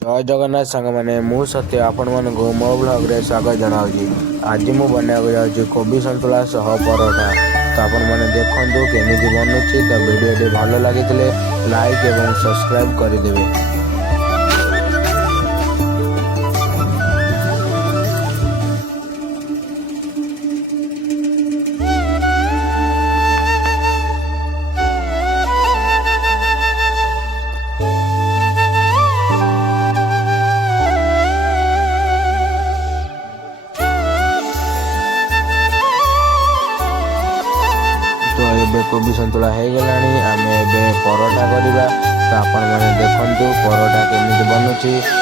जय जगन्नाथ सांग मैंने मु सत्य आपण मानक मो ब्लॉग रे स्वागत जनाऊँगी। आज मु बनाया जाऊँगी कोबी सन्तुला सह परोठा। तो आपण मैंने देखु केमी बनूची। तो वीडियो भल लगी लाइक एवं सब्सक्राइब करदेवे। तो ये कोबी सन्तुला हो गलानी आम ए परोठा करवा। तो आपण मैंने देखु परोठा केमी बनूची।